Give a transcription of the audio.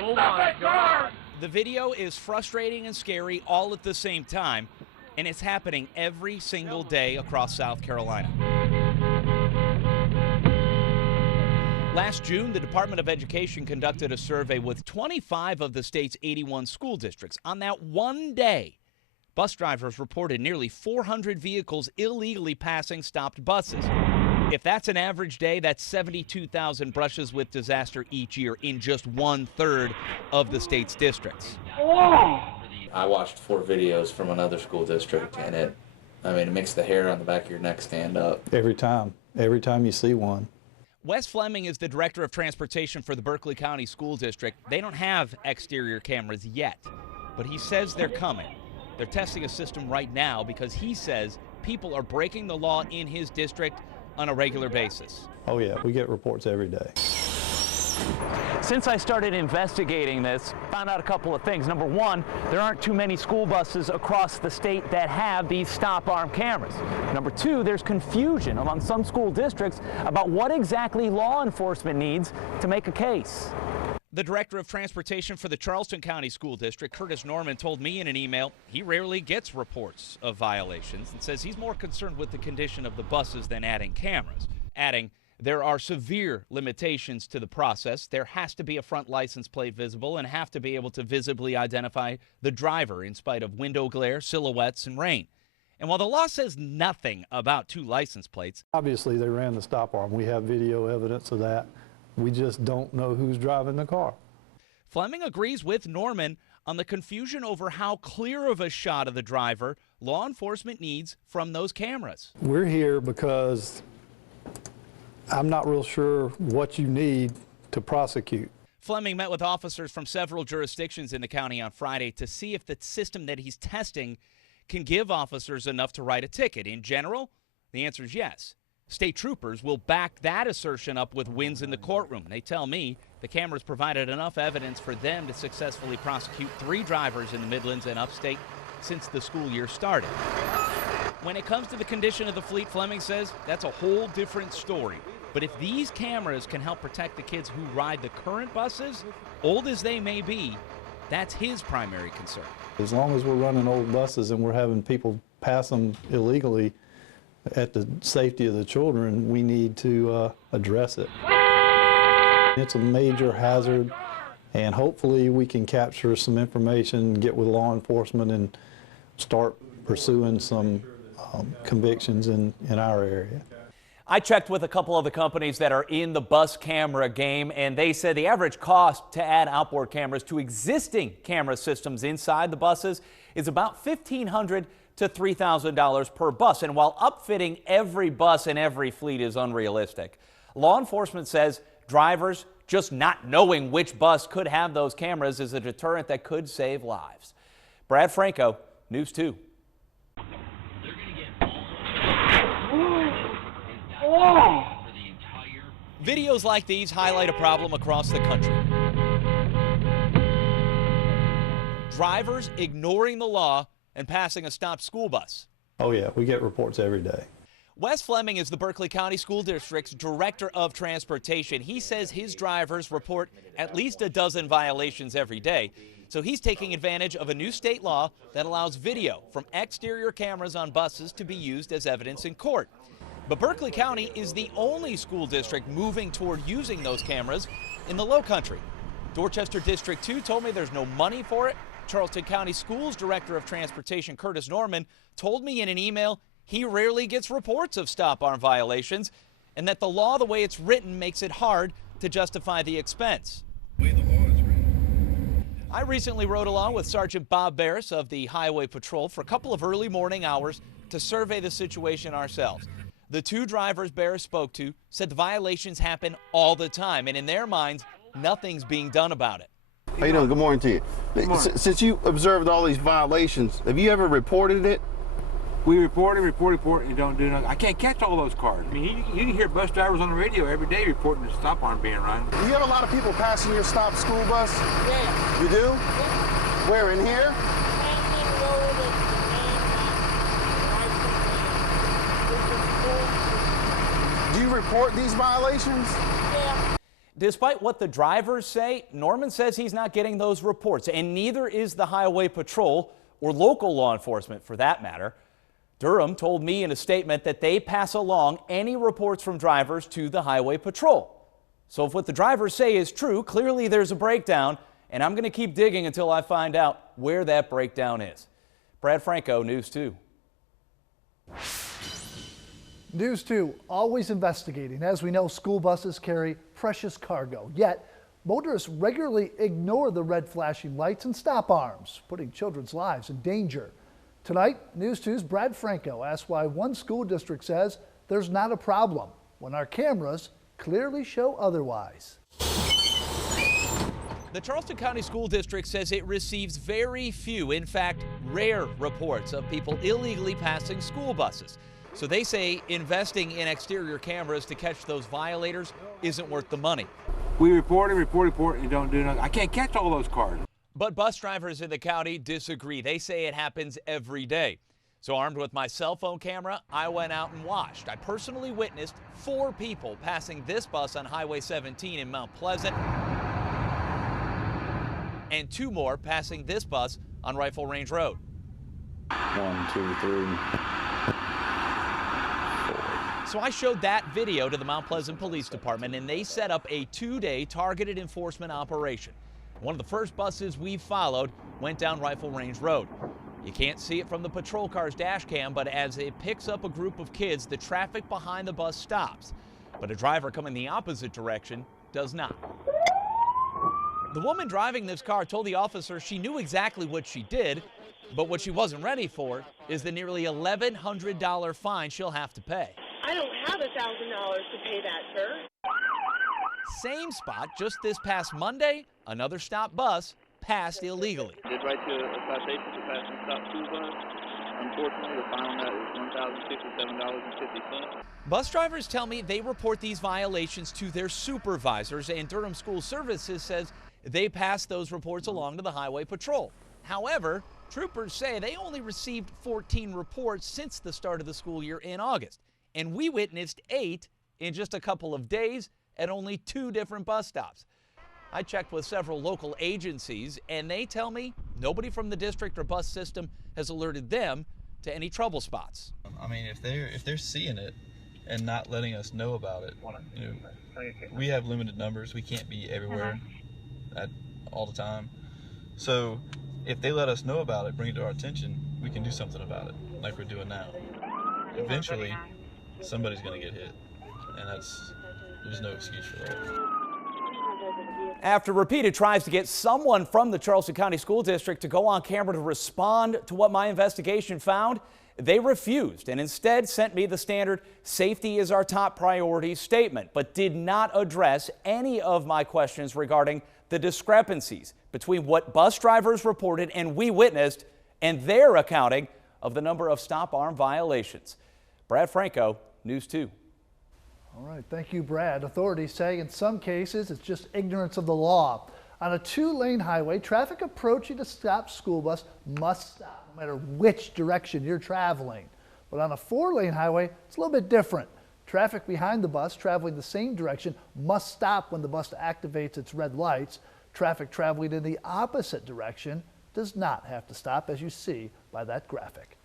Oh my God. The video is frustrating and scary all at the same time, and it's happening every single day across South Carolina. Last June, the Department of Education conducted a survey with 25 of the state's 81 school districts. On that one day, bus drivers reported nearly 400 vehicles illegally passing stopped buses. If that's an average day, that's 72,000 brushes with disaster each year in just 1/3 of the state's districts. I watched 4 videos from another school district, and it makes the hair on the back of your neck stand up. Every time you see one. Wes Fleming is the director of transportation for the Berkeley County School District. They don't have exterior cameras yet, but he says they're coming. They're testing a system right now because he says people are breaking the law in his district on a regular basis. Oh yeah, we get reports every day. Since I started investigating this, found out a couple of things. Number one, there aren't too many school buses across the state that have these stop arm cameras. Number two, there's confusion among some school districts about what exactly law enforcement needs to make a case. The director of transportation for the Charleston County School District, Curtis Norman, told me in an email he rarely gets reports of violations and says he's more concerned with the condition of the buses than adding cameras. Adding, there are severe limitations to the process. There has to be a front license plate visible and have to be able to visibly identify the driver in spite of window glare, silhouettes, and rain. And while the law says nothing about 2 license plates, Obviously they ran the stop arm. We have video evidence of that. We just don't know who's driving the car. Fleming agrees with Norman on the confusion over how clear of a shot of the driver law enforcement needs from those cameras. We're here because I'm not real sure what you need to prosecute. Fleming met with officers from several jurisdictions in the county on Friday to see if the system that he's testing can give officers enough to write a ticket. In general, the answer is yes. State troopers will back that assertion up with wins in the courtroom. They tell me the cameras provided enough evidence for them to successfully prosecute 3 drivers in the Midlands and upstate since the school year started. When it comes to the condition of the fleet, Fleming says that's a whole different story. But if these cameras can help protect the kids who ride the current buses, old as they may be, that's his primary concern. As long as we're running old buses and we're having people pass them illegally at the safety of the children, we need to address it. It's a major hazard, and hopefully we can capture some information, get with law enforcement, and start pursuing some convictions in our area. I checked with a couple of the companies that are in the bus camera game, and they said the average cost to add outboard cameras to existing camera systems inside the buses is about $1,500 to $3,000 per bus. And while upfitting every bus in every fleet is unrealistic, law enforcement says drivers just not knowing which bus could have those cameras is a deterrent that could save lives. Brad Franco, News 2. Videos like these highlight a problem across the country. Drivers ignoring the law and passing a stopped school bus. Oh yeah, we get reports every day. Wes Fleming is the Berkeley County School District's Director of Transportation. He says his drivers report at least a dozen violations every day. So he's taking advantage of a new state law that allows video from exterior cameras on buses to be used as evidence in court. But Berkeley County is the only school district moving toward using those cameras in the Low Country. Dorchester District 2 told me there's no money for it. Charleston County Schools Director of Transportation Curtis Norman told me in an email he rarely gets reports of stop arm violations and that the law, the way it's written, makes it hard to justify the expense. I recently rode along with Sergeant Bob Barris of the Highway Patrol for a couple of early morning hours to survey the situation ourselves. The 2 drivers Barris spoke to said the violations happen all the time, and in their minds, nothing's being done about it. How you doing? Good morning to you. Good morning. Since you observed all these violations, have you ever reported it? We report, and don't do nothing. I can't catch all those cars. I mean, you can hear bus drivers on the radio every day reporting the stop arm being run. Do you have a lot of people passing your stop school bus? Yeah. You do? Yeah. Where, in here? Main Road and Do you report these violations? Yeah. Despite what the drivers say, Norman says he's not getting those reports, and neither is the Highway Patrol or local law enforcement for that matter. Durham told me in a statement that they pass along any reports from drivers to the Highway Patrol. So if what the drivers say is true, clearly there's a breakdown, and I'm going to keep digging until I find out where that breakdown is. Brad Franco, News 2. News 2, always investigating. As we know, school buses carry precious cargo. Yet, motorists regularly ignore the red flashing lights and stop arms, putting children's lives in danger. Tonight, News 2's Brad Franco asks why one school district says there's not a problem when our cameras clearly show otherwise. The Charleston County School District says it receives very few, in fact, rare reports of people illegally passing school buses. So they say investing in exterior cameras to catch those violators isn't worth the money. We report and don't do nothing. I can't catch all those cars. But bus drivers in the county disagree. They say it happens every day. So armed with my cell phone camera, I went out and watched. I personally witnessed 4 people passing this bus on Highway 17 in Mount Pleasant, and 2 more passing this bus on Rifle Range Road. 1, 2, 3. So I showed that video to the Mount Pleasant Police Department, and they set up a 2-day targeted enforcement operation. One of the first buses we followed went down Rifle Range Road. You can't see it from the patrol car's dash cam, but as it picks up a group of kids, the traffic behind the bus stops. But a driver coming the opposite direction does not. The woman driving this car told the officer she knew exactly what she did, but what she wasn't ready for is the nearly $1,100 fine she'll have to pay. I don't have $1,000 to pay that, sir. Same spot, just this past Monday, another stop bus passed illegally. Did right to a citation for passing stop school bus. Unfortunately, the fine on that was $1,067.50. Bus drivers tell me they report these violations to their supervisors, and Durham School Services says they pass those reports along to the Highway Patrol. However, troopers say they only received 14 reports since the start of the school year in August, and we witnessed 8 in just a couple of days at only 2 different bus stops. I checked with several local agencies, and they tell me nobody from the district or bus system has alerted them to any trouble spots. I mean, if they're seeing it and not letting us know about it, you know, we have limited numbers. We can't be everywhere at all the time. So if they let us know about it, bring it to our attention, we can do something about it, like we're doing now. Eventually, somebody's going to get hit, and there's no excuse for that. After repeated tries to get someone from the Charleston County School District to go on camera to respond to what my investigation found, they refused and instead sent me the standard "safety is our top priority" statement, but did not address any of my questions regarding the discrepancies between what bus drivers reported and we witnessed and their accounting of the number of stop arm violations. Brad Franco, News 2. All right, thank you, Brad. Authorities say in some cases it's just ignorance of the law. On a 2-lane highway, traffic approaching a stopped school bus must stop no matter which direction you're traveling. But on a 4-lane highway, it's a little bit different. Traffic behind the bus traveling the same direction must stop when the bus activates its red lights. Traffic traveling in the opposite direction does not have to stop, as you see by that graphic.